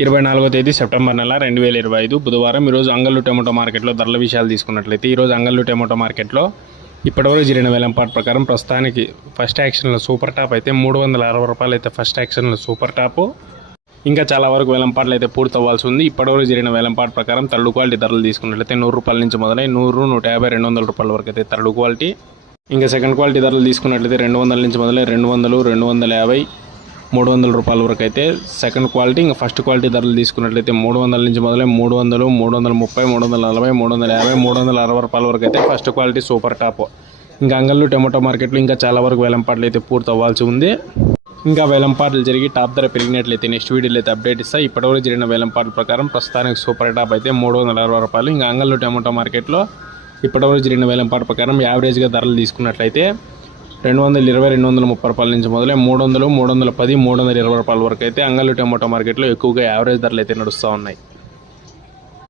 24వ తేదీ సెప్టెంబర్ నెల 2025 బుధవారం. ఈరోజు అంగళ్ళు టొమాటో మార్కెట్లో ధరల విషయాలు తీసుకున్నట్లయితే ఈరోజు అంగళ్ళు టొమాటో మార్కెట్లో ఇప్పటివరకు జరిగిన వేలంపాట ప్రకారం ప్రస్తుతానికి ఫస్ట్ యాక్షన్లో సూపర్ టాప్ అయితే 360 రూపాయలు అయితే ఫస్ట్ యాక్షన్లో సూపర్ టాపు. ఇంకా చాలా వరకు వేలంపాట్లు అయితే పూర్తి అవ్వాల్సి ఉంది. ఇప్పటివరకు జరిగిన వేలంపాట ప్రకారం థర్డ్ క్వాలిటీ ధరలు తీసుకున్నట్లయితే 100 రూపాయల నుంచి మొదలై 100, 150, 200 రూపాయల వరకు అయితే థర్డ్ క్వాలిటీ. ఇంకా సెకండ్ క్వాలిటీ ధరలు తీసుకున్నట్లయితే 200 నుంచి మొదలై 200, 250, 300 రూపాయల వరకు అయితే సెకండ్ క్వాలిటీ. ఇంకా ఫస్ట్ క్వాలిటీ ధరలు తీసుకున్నట్లయితే 300 నుంచి మొదలై 300, 330, 340, 350, 360 రూపాయల వరకు అయితే ఫస్ట్ క్వాలిటీ సూపర్ టాప్. ఇంకా అంగళ్ళు టొమాటో మార్కెట్లో ఇంకా చాలా వరకు వేలంపాట్లు అయితే పూర్తి అవ్వాల్సి ఉంది. ఇంకా వేలంపాట్లు జరిగి టాప్ ధర పెరిగినట్లయితే నెక్స్ట్ వీడియోలో అయితే అప్డేట్ ఇస్తాయి. ఇప్పటివరకు జరిగిన వేలంపాట్ల ప్రకారం ప్రస్తుతానికి సూపర్ టాప్ అయితే 360 రూపాయలు. ఇంకా అంగళ్ళు టొమాటో మార్కెట్లో ఇప్పటివరకు జరిగిన వేలంపాట ప్రకారం యావరేజ్గా ధరలు తీసుకున్నట్లయితే 220, 230 రూపాయల నుంచి మొదలై 300, 310, 320 రూపాయల వరకు అయితే అంగళ్ళు టొమాటో మార్కెట్లో ఎక్కువగా యావరేజ్ ధరలు అయితే నడుస్తూ ఉన్నాయి.